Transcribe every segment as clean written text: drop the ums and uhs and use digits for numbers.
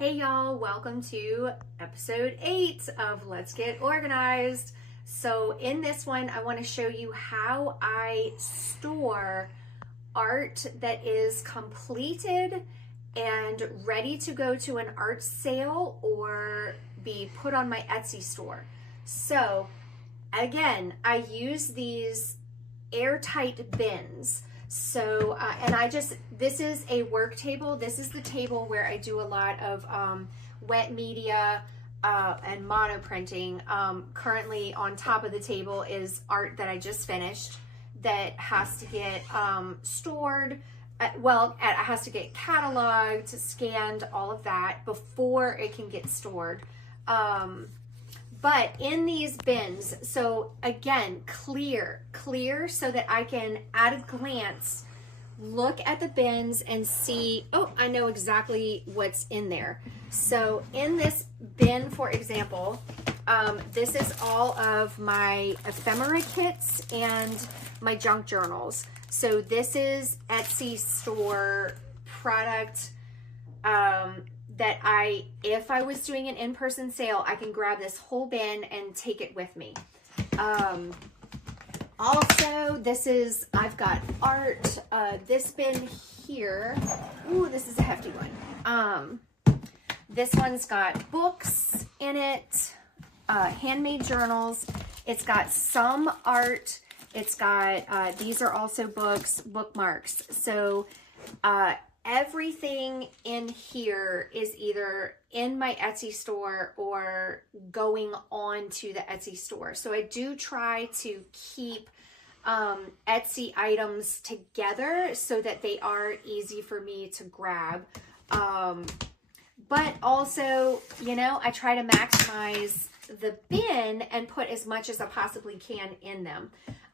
Hey y'all, welcome to episode 8 of Let's Get Organized. So in this one, I want to show you how I store art that is completed and ready to go to an art sale or be put on my Etsy store. So again, I use these airtight bins. So, this is a work table. This is the table where I do a lot of wet media and mono printing. Currently on top of the table is art that I just finished that has to get stored. It has to get cataloged, scanned, all of that before it can get stored. But in these bins, so again, clear so that I can at a glance look at the bins and see, oh, I know exactly what's in there. So in this bin, for example, this is all of my ephemera kits and my junk journals. So this is Etsy store product that if I was doing an in-person sale, I can grab this whole bin and take it with me. Also, I've got art. This bin here, ooh, this is a hefty one. This one's got books in it, handmade journals. It's got some art. It's got, these are also books, bookmarks. So, everything in here is either in my Etsy store or going on to the Etsy store. So I do try to keep Etsy items together so that they are easy for me to grab. But also, I try to maximize the bin and put as much as I possibly can in them.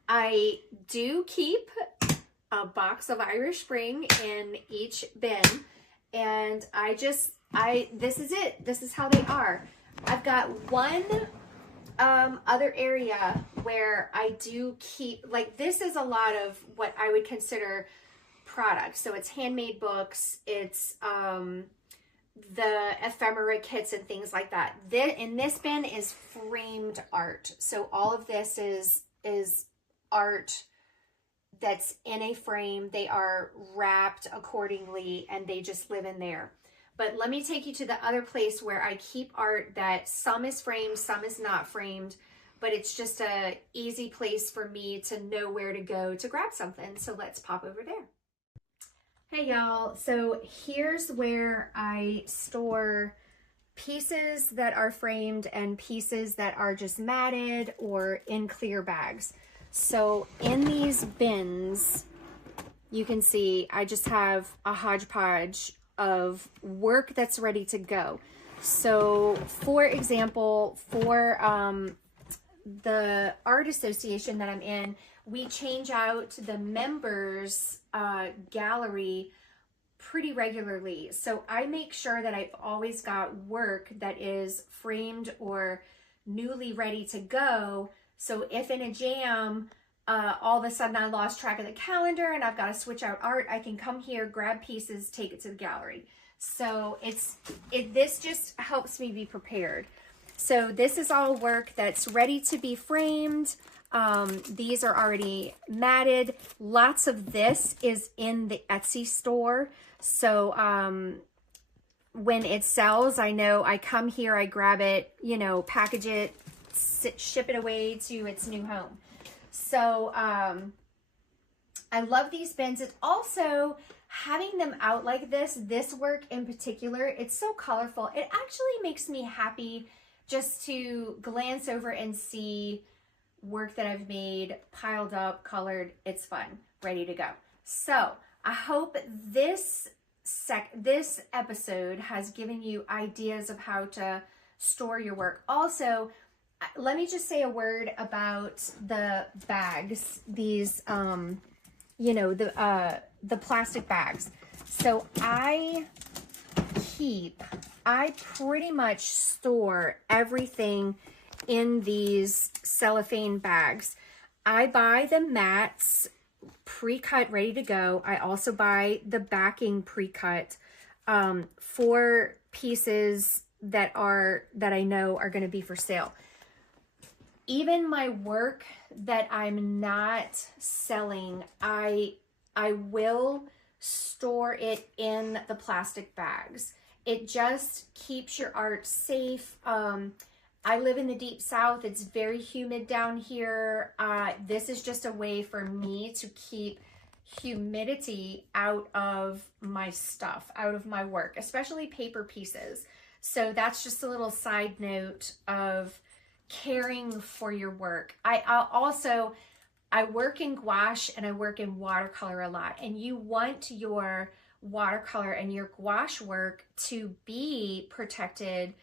I do keep a box of Irish Spring in each bin, and this is it. This is how they are. I've got one other area where I do keep, this is a lot of what I would consider products. So it's handmade books, it's the ephemera kits and things like that. In this bin is framed art. So all of this is art that's in a frame. They are wrapped accordingly and they just live in there. But let me take you to the other place where I keep art that some is framed, some is not framed, but it's just a easy place for me to know where to go to grab something. So let's pop over there. Hey y'all, so here's where I store pieces that are framed and pieces that are just matted or in clear bags. So in these bins, you can see I just have a hodgepodge of work that's ready to go. So for example, for the art association that I'm in, we change out the members gallery pretty regularly. So I make sure that I've always got work that is framed or newly ready to go. So if in a jam, all of a sudden I lost track of the calendar and I've got to switch out art, I can come here, grab pieces, take it to the gallery. So this just helps me be prepared. So this is all work that's ready to be framed. These are already matted. Lots of this is in the Etsy store. So when it sells, I know I come here, I grab it, package it, ship it away to its new home. So I love these bins. It's also having them out like this work in particular, it's so colorful. It actually makes me happy just to glance over and see work that I've made piled up, colored. It's fun, ready to go. So I hope this episode has given you ideas of how to store your work. Also, let me just say a word about the bags, these, the plastic bags. So I pretty much store everything in these cellophane bags. I buy the mats pre-cut, ready to go. I also buy the backing pre-cut for pieces that I know are going to be for sale. Even my work that I'm not selling, I will store it in the plastic bags. It just keeps your art safe. I live in the deep south. It's very humid down here. This is just a way for me to keep humidity out of my stuff, out of my work, especially paper pieces. So that's just a little side note of caring for your work. I work in gouache and I work in watercolor a lot, and you want your watercolor and your gouache work to be protected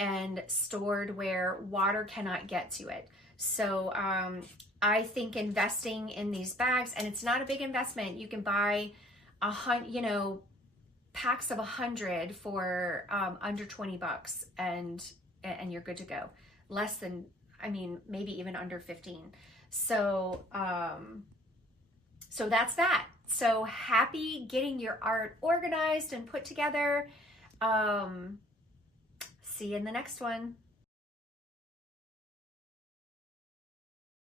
and stored where water cannot get to it. So I think investing in these bags, and it's not a big investment. You can buy packs of 100 for under 20 bucks, and you're good to go. Less than, I mean, maybe even under 15. So so that's that. So happy getting your art organized and put together. See you in the next one.